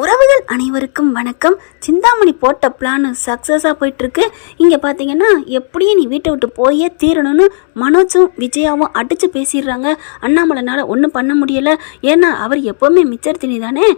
உறவுகள் அனைவருக்கும் வணக்கம். சிந்தாமணி போட்ட பிளான் சக்ஸஸாக போயிட்டுருக்கு. இங்கே பார்த்தீங்கன்னா எப்படியும் நீ வீட்டை விட்டு போயே தீரணும்னு மனோஜும் விஜயாவும் அடித்து பேசிடுறாங்க. அண்ணாமலைனால் ஒன்றும் பண்ண முடியலை, ஏன்னா அவர் எப்போவுமே மிச்சர் திணி தானே.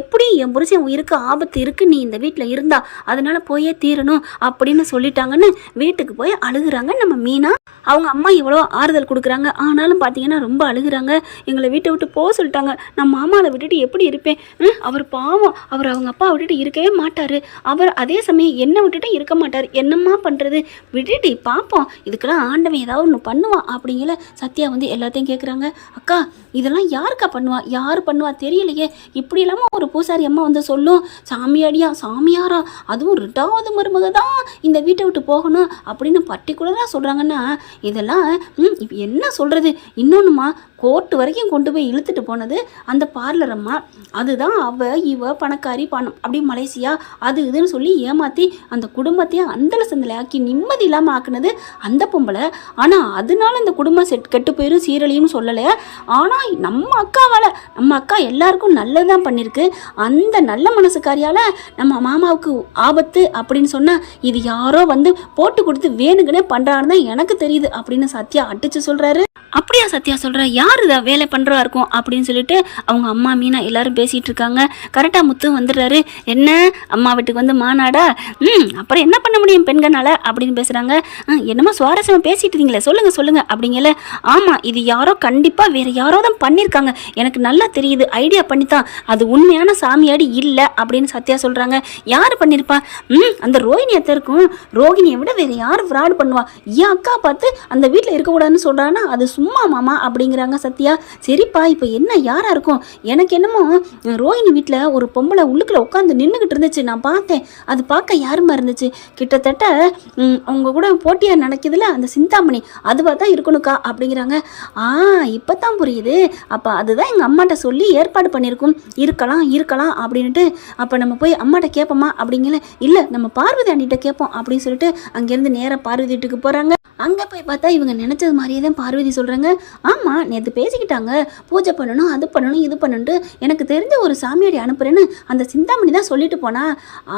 எப்படி என் புருஷன் உயிருக்கு ஆபத்து இருக்குது, நீ இந்த வீட்டில் இருந்தா அதனால் போயே தீரணும் அப்படின்னு சொல்லிட்டாங்கன்னு வீட்டுக்கு போய் அழுகுறாங்க நம்ம மீனா. அவங்க அம்மா எவ்வளோ ஆறுதல் கொடுக்குறாங்க, ஆனாலும் பார்த்தீங்கன்னா ரொம்ப அழுகுறாங்க. எங்களை வீட்டை விட்டு போக சொல்லிட்டாங்க, நான் மாமாவை விட்டுட்டு எப்படி இருப்பேன், அவர் பாவம், அவர் அவங்க அப்பா விட்டுட்டு இருக்கவே மாட்டார், அவர் அதே சமயம் என்னை விட்டுட்டு இருக்க மாட்டார், என்னம்மா பண்ணுறது, விட்டுட்டு பார்ப்போம், இதுக்கெல்லாம் ஆண்டவன் ஏதாவது ஒன்று பண்ணுவான் அப்படிங்கிற சத்யா எல்லாத்தையும் கேட்குறாங்க. அக்கா இதெல்லாம் யாருக்கா பண்ணுவா, யார் பண்ணுவா தெரியலையே, இப்படி இல்லாமல் ஒரு பூசாரி அம்மா சொல்லும், சாமியாரா அதுவும் 2வது மருமக தான் இந்த வீட்டை விட்டு போகணும் அப்படின்னு பர்டிகுலராக சொல்கிறாங்கன்னா இதெல்லாம் இப்போ என்ன சொல்கிறது. இன்னொன்றுமா, கோர்ட்டு வரைக்கும் கொண்டு போய் இழுத்துட்டு போனது அந்த பார்லர் அம்மா, அதுதான் இவ பணக்காரி பணம் அப்படி மலேசியா அது இதுன்னு சொல்லி ஏமாற்றி அந்த குடும்பத்தையும் அந்தல சந்தலை ஆக்கி நிம்மதி இல்லாமல் ஆக்குனது அந்த பொம்பளை. ஆனால் அதனால இந்த குடும்பம் கெட்டு போயிடும் சீரழியும் சொல்லலை. ஆனால் நம்ம அக்கா எல்லாருக்கும் நல்லதான் பண்ணியிருக்கு. அந்த நல்ல மனசுக்காரியால் நம்ம மாமாவுக்கு ஆபத்து அப்படின்னு சொன்னால் இது யாரோ போட்டு கொடுத்து வேணுங்கன்னே பண்ணுறான்னு தான் எனக்கு தெரியுது அப்படின்னு சத்யா அடிச்சு சொல்கிறாரு. அப்படியா சத்யா சொல்கிற, யார் இதை வேலை பண்ணுறா இருக்கும் அப்படின்னு சொல்லிட்டு அவங்க அம்மா மீனா எல்லாரும் பேசிகிட்டு இருக்காங்க. கரெக்டாக முத்து வந்துடுறாரு. என்ன அம்மா வீட்டுக்கு மாநாடா, அப்புறம் என்ன பண்ண முடியும் பெண்களால் அப்படின்னு பேசுகிறாங்க. என்னமோ சுவாரஸ்யமாக பேசிட்டு இருந்தீங்களே, சொல்லுங்கள் அப்படிங்கல. ஆமாம், இது யாரோ கண்டிப்பாக வேறு யாரோ தான் பண்ணியிருக்காங்க, எனக்கு நல்லா தெரியுது, ஐடியா பண்ணித்தான், அது உண்மையான சாமியாடி இல்லை அப்படின்னு சத்யா சொல்கிறாங்க. யார் பண்ணியிருப்பா, அந்த ரோஹிணி அத்தை இருக்கும், ரோஹிணியை விட வேறு யார் ஃப்ராட் பண்ணுவா, என் அக்கா பார்த்து அந்த வீட்டில் இருக்கக்கூடாதுன்னு சொல்கிறான்னா அது சும்மா மாமா அப்படிங்கிறாங்க சத்யா. சரிப்பா இப்போ என்ன யாராக இருக்கும், எனக்கு என்னமோ ரோஹிணி வீட்டில் ஒரு பொம்பளை உள்ளுக்குள்ள உட்காந்து நின்றுக்கிட்டு இருந்துச்சு, நான் பார்த்தேன், அது பார்க்க யாருமா இருந்துச்சு, கிட்டத்தட்ட அவங்க கூட போட்டியாக நடக்குதுல அந்த சிந்தாமணி அதுவாக தான் இருக்கணுக்கா அப்படிங்கிறாங்க. இப்போ தான் புரியுது, அப்போ அதுதான் எங்கள் அம்மாட்ட சொல்லி ஏற்பாடு பண்ணியிருக்கும், இருக்கலாம் அப்படின்ட்டு. அப்போ நம்ம போய் அம்மாட்ட கேட்போமா அப்படிங்கல. இல்லை நம்ம பார்வதி அண்ணிட்ட கேட்போம் அப்படின்னு சொல்லிட்டு அங்கேருந்து நேராக பார்வதி வீட்டுக்கு போகிறாங்க. அங்கே போய் பார்த்தா இவங்க நினச்சது மாதிரியே தான் பார்வதி சொல்கிறாங்க. ஆமாம், நேற்று பேசிக்கிட்டாங்க, பூஜை பண்ணணும், அது பண்ணணும், இது பண்ணணுன்ட்டு, எனக்கு தெரிஞ்ச ஒரு சாமியாடி அனுப்புகிறேன்னு அந்த சிந்தாமணி தான் சொல்லிட்டு போனா.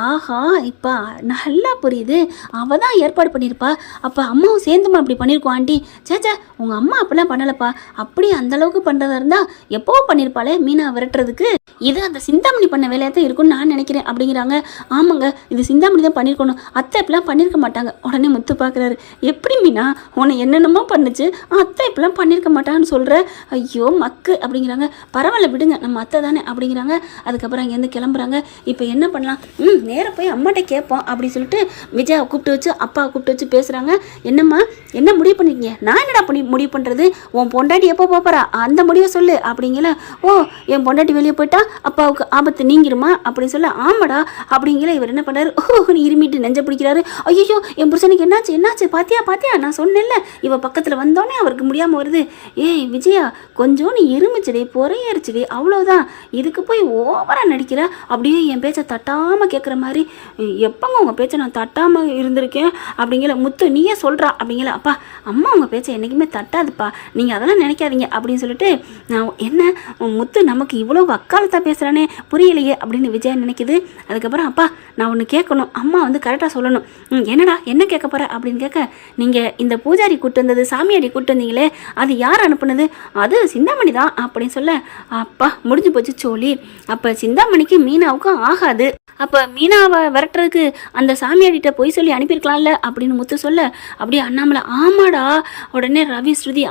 ஆஹா, இப்போ நல்லா புரியுது, அவள் தான் ஏற்பாடு பண்ணியிருப்பா. அப்போ அம்மாவும் சேர்ந்துமா அப்படி பண்ணியிருக்கோம் ஆண்டி. சேச்சா, உங்கள் அம்மா அப்படிலாம் பண்ணலப்பா, அப்படி அந்தளவுக்கு பண்ணுறதா இருந்தால் எப்போ பண்ணியிருப்பாளே மீனா விரட்டுறதுக்கு, இது அந்த சிந்தாமணி பண்ண வேலையாக தான் இருக்கும்னு நான் நினைக்கிறேன் அப்படிங்கிறாங்க. ஆமாங்க, இது சிந்தாமணி தான் பண்ணியிருக்கணும், அத்தை இப்பெல்லாம் பண்ணியிருக்க மாட்டாங்க. உடனே முத்து பார்க்குறாரு. எப்படி மீனா உன்னை என்னென்னமோ பண்ணுச்சு, அத்தை இப்பெல்லாம் பண்ணியிருக்க மாட்டான்னு சொல்கிற, ஐயோ மக்கு அப்படிங்கிறாங்க. பரவாயில்ல விடுங்க, நம்ம அத்தை தானே அப்படிங்கிறாங்க. அதுக்கப்புறம் அங்கேருந்து கிளம்புறாங்க. இப்போ என்ன பண்ணலாம், நேராக போய் அம்மாட்ட கேட்போம் அப்படின்னு சொல்லிட்டு விஜயாவை கூப்பிட்டு வச்சு அப்பாவை கூப்பிட்டு வச்சு பேசுகிறாங்க. என்னம்மா என்ன முடிவு பண்ணிருக்கீங்க, நான் என்னடா முடிவு பண்ணுறது, உன் பொண்டாட்டி எப்போ போகிறா அந்த முடிவை சொல்லு அப்படிங்கல. ஓ, என் பொண்டாட்டி வெளியே போயிட்டா அப்பாவுக்கு ஆபத்து நீங்கிருமா அப்படின்னு சொல்ல. ஆமாடா அப்படிங்கிற. இவர் என்ன பண்ணுறாரு, இருமிட்டு நெஞ்ச பிடிக்கிறாரு. ஐயோ என் புருஷனுக்கு என்னாச்சு பாத்தியா நான் சொன்னேன்ல, இவ பக்கத்தில் வந்தோடனே அவருக்கு முடியாமல் வருது. ஏய் விஜயா, கொஞ்சம் நீ இருமிச்சடி பொறையரிச்சடி, அவ்வளோதான், இதுக்கு போய் ஓவராக நடிக்கிற, அப்படியே என் பேச்சை தட்டாமல் கேட்குற மாதிரி. எப்போங்க உங்கள் பேச்சை நான் தட்டாமல் இருந்திருக்கேன் அப்படிங்கிற. முத்து நீயே சொல்கிறா அப்படிங்கிற. அப்பா அம்மா உங்கள் பேச்சை என்றைக்குமே தட்டாதுப்பா, நீங்கள் அதெல்லாம் நினைக்காதீங்க அப்படின்னு சொல்லிட்டு. நான் என்ன முத்து நமக்கு இவ்வளோ வக்காலத்தாக பேசுகிறானே புரியலையே அப்படின்னு விஜயா நினைக்குது. அதுக்கப்புறம் அப்பா நான் ஒன்று கேட்கணும், அம்மா கரெக்டாக சொல்லணும். என்னடா என்ன கேட்க போகிற அப்படின்னு கேட்க, நீங்கள் இந்த பூஜாரி கூட்டு வந்தது சாமியாடி கூட்டு வந்தீங்களே, அது யார் அனுப்புனது, அது சிந்தாமணி தான் அப்படின்னு சொல்ல. அப்பா முடிஞ்சு போச்சு சோழி, அப்போ சிந்தாமணிக்கு மீனாவுக்கும் ஆகாது, அப்போ மீனாவை விரட்டுறதுக்கு அந்த சாமியாடிட்ட போய் சொல்லி அனுப்பியிருக்கலாம்ல அப்படின்னு முத்து சொல்ல. அப்படியே அண்ணாமலை ஆமாடா. உடனே ரவி ஸ்ருதி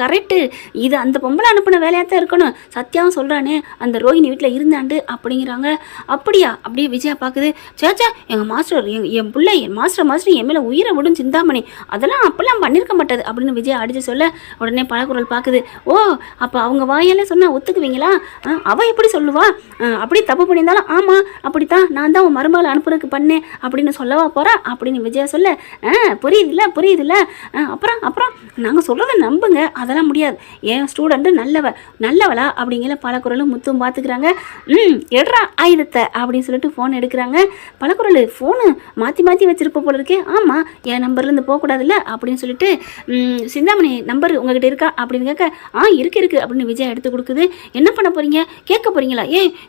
கரெக்டு, இது அந்த பொம்பளை அனுப்பின வேலையாக தான் இருக்கணும், சத்யாவும் சொல்கிறானே அந்த ரோஹிணி வீட்டில் இருந்தாண்டு அப்படிங்கிறாங்க. அப்படியா அப்படியே விஜயா பார்க்குது. சேச்சா எங்கள் மாஸ்டர் என் பிள்ளை என் மாஸ்டர் என் மேலே உயிரை விடும் சிந்தாமணி, அதெல்லாம் அப்பெல்லாம் பண்ணியிருக்க மாட்டாது அப்படின்னு விஜயா அடித்து சொல்ல. உடனே பழக்குரல் பார்க்குது. ஓ, அப்போ அவங்க வாயாலே சொன்னால் ஒத்துக்குவீங்களா, அவள் எப்படி சொல்லுவா, அப்படி தப்பு பண்ணியிருந்தாலும் ஆமாம் அப்படித்தான், நான் தான் உன் மருமகளை அனுப்புறதுக்கு பண்ணேன் அப்படின்னு சொல்லவா போகிறா அப்படின்னு விஜயா சொல்ல. புரியுதுல்ல அப்புறம் நாங்கள் சொல்கிறத நம்புங்க, அதெல்லாம் முடியாது, என் ஸ்டூடெண்ட்டு நல்லவளா அப்படிங்கிற பலக்குரலும் முத்தும் பார்த்துக்கிறாங்க. எடுறா ஆயுதத்தை அப்படின்னு சொல்லிட்டு ஃபோன் எடுக்கிறாங்க. பலக்குரல் ஃபோனு மாற்றி வச்சிருப்ப போல இருக்கே. ஆமாம், என் நம்பர்லேருந்து போகக்கூடாதுல்ல அப்படின்னு சொல்லிட்டு சிந்தாமணி நம்பர் உங்ககிட்ட இருக்கா அப்படின்னு கேட்க இருக்கு அப்படின்னு விஜயா எடுத்து கொடுக்குது. என்ன பண்ண போறீங்க, கேட்க போறீங்களா?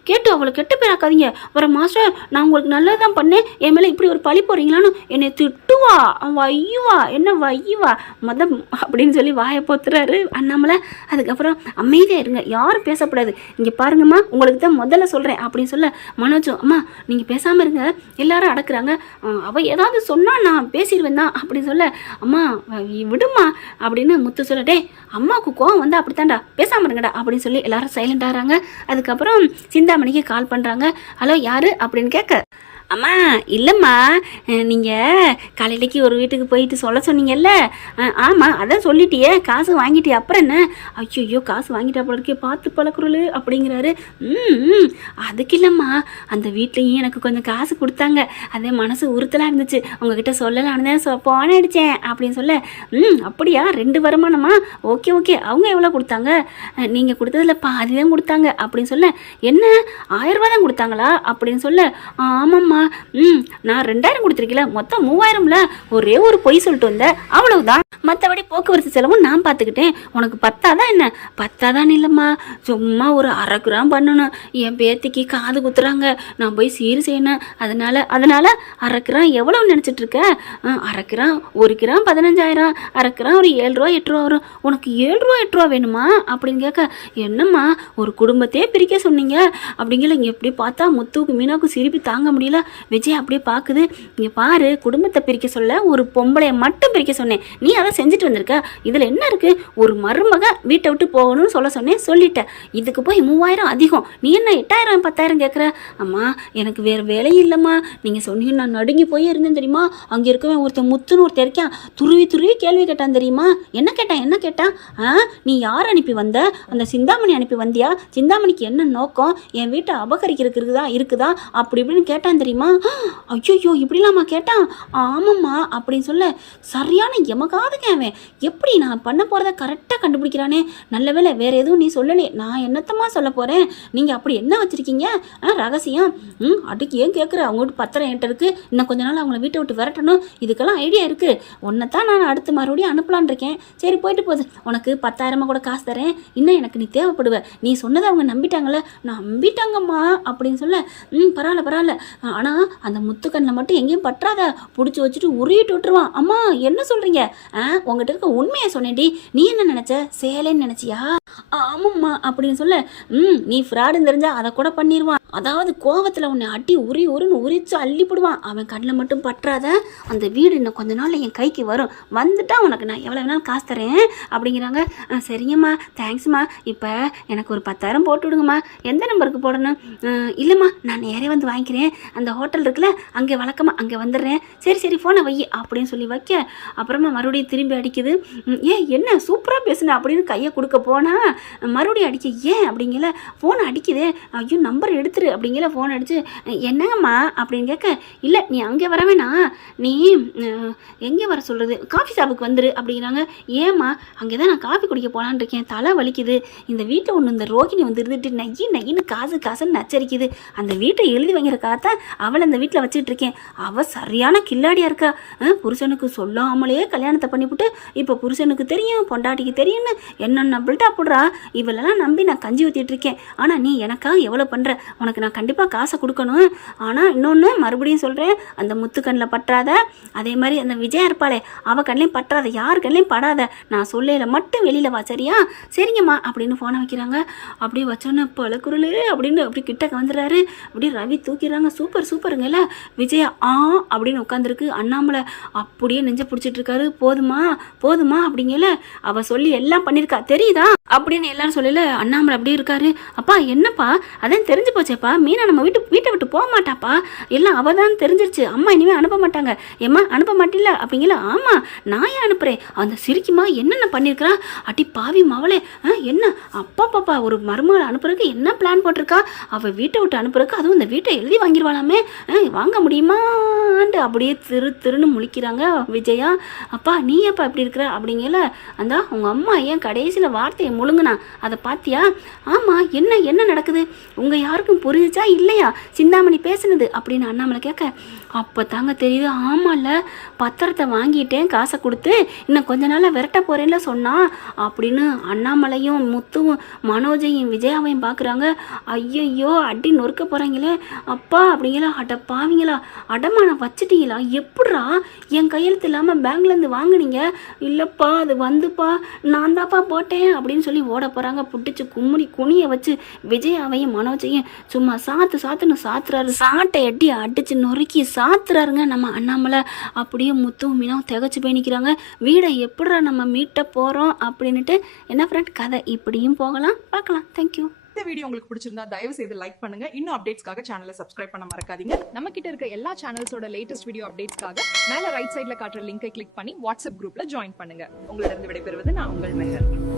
கேட்டு அவளை கெட்ட பேர் ஆக்காதீங்க. வர மாஸ்டர் நான் உங்களுக்கு நல்லதான் பண்ணேன், என் மேலே இப்படி ஒரு பழி போறீங்களான்னு என்னை திட்டுவா, வையுவா, என்ன வையுவா மதம் அப்படின்னு சொல்லி வாயை போத்துறாரு அண்ணாமலை. அதுக்கப்புறம் அமைதியாக இருங்க, யாரும் பேசக்கூடாது, இங்கே பாருங்கம்மா உங்களுக்கு தான் முதல்ல சொல்கிறேன் அப்படின்னு சொல்ல மனோஜும் அம்மா நீங்கள் பேசாமல் இருங்க, எல்லாரும் அடக்குறாங்க, அவள் ஏதாவது சொன்னால் நான் பேசிடுவேன் தான் அப்படின்னு சொல்ல அம்மா விடுமா அப்படின்னு முத்து சொல்ல டே அம்மாவுக்கு கோவம் வந்து அப்படித்தான்டா பேசாமல் இருங்கடா அப்படின்னு சொல்லி எல்லாரும் சைலண்ட் ஆகிறாங்க. அதுக்கப்புறம் சிந்தாமணிக்கு கால் பண்ணுறாங்க. ஹலோ யார் அப்படின்னு கேட்க அம்மா இல்லைம்மா நீங்கள் காலையிலைக்கு ஒரு வீட்டுக்கு போயிட்டு சொல்ல சொன்னீங்கல்ல, ஆமாம் அதான் சொல்லிட்டியே, காசு வாங்கிட்டே அப்புறம் என்ன, ஐயோ காசு வாங்கிட்டா போல இருக்கே பார்த்து பழக்குறல் அப்படிங்கிறாரு. அதுக்கு இல்லைம்மா அந்த வீட்லேயும் எனக்கு கொஞ்சம் காசு கொடுத்தாங்க, அதே மனசு உறுத்தலாக இருந்துச்சு, உங்ககிட்ட சொல்லலான்னு தான் போன அடித்தேன் அப்படின்னு சொல்ல அப்படியா 2 வருமானமா, ஓகே அவங்க எவ்வளோ கொடுத்தாங்க, நீங்கள் கொடுத்ததில் பாதி தான் கொடுத்தாங்க அப்படின்னு சொல்ல என்ன 1000 ரூபா தான் கொடுத்தாங்களா அப்படின்னு சொல்ல ஆமாம்மா நான் 2000 கொடுத்துருக்கல, மொத்தம் 3000ல ஒரே ஒரு பொய் சொல்லிட்டு வந்தேன் அவ்வளவுதான், மற்றபடி போக்குவரத்து செலவும் நான் பார்த்துக்கிட்டேன், உனக்கு பத்தாதான் என்ன, பத்தாதான் இல்லைம்மா சும்மா ஒரு 1/2 கிராம் பண்ணணும், என் பேத்திக்கு காது குத்துறாங்க, நான் போய் சீர் செய்யணும், அதனால 1/2 கிராம் எவ்வளவு நினச்சிட்டு இருக்க, 1/2 கிராம் 1 கிராம் 15,000, 1/2 கிராம் ஒரு 7 ரூபா 8 ரூபா வரும், உனக்கு 7 ரூபா 8 ரூபா வேணுமா அப்படின்னு கேட்க என்னம்மா ஒரு குடும்பத்தையே பிரிக்க சொன்னீங்க அப்படிங்கிற. இங்கே எப்படி பார்த்தா முத்துவுக்கு மீனாவுக்கு சிரிப்பு தாங்க முடியல. விஜய் அப்படியே பார்க்குது, இங்கே பாரு குடும்பத்தை பிரிக்க சொல்ல ஒரு பொம்பளையை மட்டும் பிரிக்க சொன்னேன், நீ அதை செஞ்சுட்டு வந்திருக்க, இதில் என்ன இருக்குது, ஒரு மருமக வீட்டை விட்டு போகணும்னு சொன்னேன் சொல்லிட்டேன், இதுக்கு போய் 3000 அதிகம், நீ என்ன 8000 10,000 கேட்குற. அம்மா எனக்கு வேறு வேலையும் இல்லைம்மா, நீங்கள் சொன்னீங்க நான் நடுங்கி போய் இருந்தேன் தெரியுமா, அங்கே இருக்கவன் ஒருத்தன் முத்துன்னு ஒருத்தர் இருக்கான், துருவி கேள்வி கேட்டான் தெரியுமா, என்ன கேட்டான் நீ யார் அனுப்பி வந்த, அந்த சிந்தாமணி அனுப்பி வந்தியா, சிந்தாமணிக்கு என்ன நோக்கம், என் வீட்டை அபகரிக்கிறதுக்கு இருக்குதா அப்படி இப்படின்னு கேட்டான் தெரியுமா. ஐயோ இப்படிலாமா கேட்டான். ஆமாம்மா அப்படின்னு சொல்ல சரியான எமகாதுங்க அவன், எப்படி நான் பண்ண போகிறத கரெக்டாக கண்டுபிடிக்கிறானே, நல்ல வேலை வேறு எதுவும் நீ சொல்லலே, நான் என்னத்தம்மா சொல்ல போகிறேன், நீங்கள் அப்படி என்ன வச்சுருக்கீங்க ரகசியம், அதுக்கு ஏன் கேட்குற, அவங்ககிட்ட பத்திரம் என்கிட்ட இருக்குது, இன்னும் கொஞ்ச நாள் அவங்கள வீட்டை விட்டு விரட்டணும், இதுக்கெல்லாம் ஐடியா இருக்குது, ஒன்றைத்தான் நான் அடுத்து மறுபடியும் அனுப்பலான் இருக்கேன், சரி போயிட்டு போகுது, உனக்கு 10,000 கூட காசு தரேன், இன்னும் எனக்கு நீ தேவைப்படுவ, நீ சொன்னதை அவங்க நம்பிட்டாங்களே, நம்பிட்டாங்கம்மா அப்படின்னு சொல்ல பரவாயில்ல, ஆனால் அந்த முத்துக்கண்ணில் மட்டும் எங்கேயும் பற்றாத, பிடிச்சி வச்சுட்டு உருவிட்டு விட்டுருவான். அம்மா என்ன சொல்கிறீங்க, உங்ககிட்ட இருக்க உண்மையை சொன்னேன்டி, நீ என்ன நினச்ச சேலைன்னு நினச்சியா, ஆமாம்மா அப்படின்னு சொல்ல நீ ஃப்ராடுன்னு தெரிஞ்சா அதை கூட பண்ணிடுவான், அதாவது கோவத்தில் உன்னை அட்டி உருன்னு உரிச்சு அள்ளிப்படுவான், அவன் கண்ணில் மட்டும் பற்றாத, அந்த வீடு இன்னும் கொஞ்ச நாள் என் கைக்கு வரும், வந்துட்டா உனக்கு நான் எவ்வளோ வேணாலும் காசு தரேன் அப்படிங்கிறாங்க. சரிங்கம்மா தேங்க்ஸ்மா, இப்போ எனக்கு ஒரு 10,000 போட்டு விடுங்கம்மா, எந்த நம்பருக்கு போடணும், இல்லைம்மா நான் நேரே வந்து வாங்கிக்கிறேன், அந்த ஹோட்டல் இருக்குல்ல அங்கே வழக்கமாக அங்கே வந்துடுறேன், சரி ஃபோனை வை அப்படின்னு சொல்லி வைக்க அப்புறமா மறுபடியும் திரும்பி அடிக்குது. என்ன சூப்பராக பேசுன அப்படின்னு கையை கொடுக்க போனால் மறுபடியும் அடிக்க, ஏன் அப்படிங்கல ஃபோனை அடிக்குது, ஐயோ நம்பர் எடுத்துரு அப்படிங்கல ஃபோன் அடிச்சு என்னங்கம்மா அப்படின்னு கேட்க, இல்லை நீ அங்கே வர வேணாம், நீ எங்கே வர சொல்கிறது, காஃபி ஷாப்புக்கு வந்துரு அப்படிங்கிறாங்க. ஏம்மா அங்கே தான் நான் காஃபி குடிக்க போகலான் இருக்கேன், தலை வலிக்குது, இந்த வீட்டில் ஒன்று இந்த ரோகிணி வந்து இருந்துட்டு நையின்னு காசுன்னு நச்சரிக்குது, அந்த வீட்டை எழுதி வாங்கிறக்காகத்தான் அவளை அந்த வீட்டில் வச்சுட்டு இருக்கேன், அவள் சரியான கில்லாடியாக இருக்கா, புருஷனுக்கு சொல்லாமலே கல்யாணத்தை பண்ணிவிட்டு இப்போ புருஷனுக்கு தெரியும் பொண்டாட்டிக்கு தெரியும்னு என்னென்ன பில்டா போடுறா, இவளெல்லாம் நம்பி நான் கஞ்சி ஊற்றிட்டு இருக்கேன், ஆனால் நீ எனக்காக எவ்வளோ பண்ணுற, உனக்கு நான் கண்டிப்பாக காசை கொடுக்கணும், ஆனால் இன்னொன்று மறுபடியும் சொல்கிறேன், அந்த முத்துக்கண்ணில் பற்றாத, அதே மாதிரி அந்த விஜயா இருப்பாளே அவள் கண்ணிலையும் பற்றாத, யார் கண்ணிலையும் படாத, நான் சொல்லையில மட்டும் வெளியில் வா சரியா, சரிங்கம்மா அப்படின்னு ஃபோனை வைக்கிறாங்க. அப்படியே வச்சோன்னே பழக்குருள் அப்படின்னு அப்படி கிட்டக்க வந்துடுறாரு, அப்படியே ரவி தூக்கிறாங்க, சூப்பருங்கல்ல, விஜயா அப்படின்னு உட்காந்துருக்கு, அண்ணாமலை அப்படியே நெஞ்ச பிடிச்சிட்டு இருக்காரு, போதுமா அப்படிங்கல, அவ சொல்லி எல்லாம் பண்ணியிருக்கா தெரியுதா அப்படின்னு எல்லாரும் சொல்லல, அண்ணாமலை அப்படியே இருக்காரு. அப்பா என்னப்பா அதான் தெரிஞ்சு போச்சேப்பா, மீனா நம்ம வீட்டை விட்டு போக மாட்டாப்பா, எல்லாம் அவ தான் தெரிஞ்சிருச்சு, அம்மா இனிமே அனுப்ப மாட்டாங்க, ஏம்மா அனுப்ப மாட்டில்ல அப்படிங்கல, ஆமா நான் ஏன் அனுப்புறேன், அந்த சிரிக்குமா என்னென்ன பண்ணியிருக்கிறா, அட்டி பாவி மவளே, என்ன அப்பா ஒரு மருமகளை அனுப்புறதுக்கு என்ன பிளான் போட்டிருக்கா, அவள் வீட்டை விட்டு அனுப்புறதுக்கு, அதுவும் இந்த வீட்டை எழுதி வாங்கிடுவாளாமே, வாங்க முடியுமா அப்பான்ட்டு அப்படியே திருன்னு முழிக்கிறாங்க விஜயா. அப்பா நீ எப்போ அப்படி இருக்கிற அப்படிங்கல, அந்த உங்கள் அம்மா ஏன் கடைசியில் வார்த்தையை முழுங்குனா அதை பார்த்தியா? ஆமாம், என்ன நடக்குது, உங்கள் யாருக்கும் புரிஞ்சுச்சா இல்லையா சிந்தாமணி பேசுனது அப்படின்னு அண்ணாமலை கேட்க, அப்போ தாங்க தெரியுது, ஆமாம்ல பத்திரத்தை வாங்கிட்டேன், காசை கொடுத்து இன்னும் கொஞ்ச நாளில் விரட்ட போகிறேன்ல சொன்னான் அப்படின்னு அண்ணாமலையும் முத்துவும் மனோஜையும் விஜயாவையும் பார்க்குறாங்க. ஐயையோ அடி நொறுக்க போகிறாங்களே அப்பா அப்படிங்களா, அட பாவீங்களா, அடமானம் வச்சுட்டீங்களா, எப்பட்றா என் கையெழுத்து இல்லாமல் பேங்க்லேருந்து வாங்கினீங்க? இல்லைப்பா அது வந்துப்பா நான் தான்ப்பா போட்டேன் அப்படின்னு சொல்லி ஓட போகிறாங்க. புட்டிச்சு குனிய வச்சு விஜயாவையும் மனோஜையும் சும்மா சாத்துன்னு சாத்துறாரு. சாட்டை எட்டி அடிச்சு நொறுக்கி சாத்துறாருங்க நம்ம அண்ணாமலை. அப்படியே முத்துவும் மீனாவும் திகச்சு போய் நிற்கிறாங்க. வீடை எப்படிடா நம்ம மீட்ட போகிறோம் அப்படின்ட்டு. என்ன ஃப்ரெண்ட், கதை இப்படியும் போகலாம், பார்க்கலாம். தேங்க்யூ. இந்த வீடியோ உங்களுக்கு பிடிச்சிருந்தா தயவு செய்து லைக் பண்ணுங்க. இன்னும் அப்டேட்ஸ்க்காக சேனலை சப்ஸ்கிரைப் பண்ண மறக்காதீங்க. நம்ம கிட்ட இருக்க எல்லா சேனல்ஸோட லேட்டஸ்ட் வீடியோ அப்டேட்ஸ்க்காக மேல ரைட் சைடுல காட்டுற லிங்கை கிளிக் பண்ணி வாட்ஸ்அப் குரூப்ல ஜாயின் பண்ணுங்க. உங்களிடம் விடைபெறுவது நான் உங்கள் மெஹர்.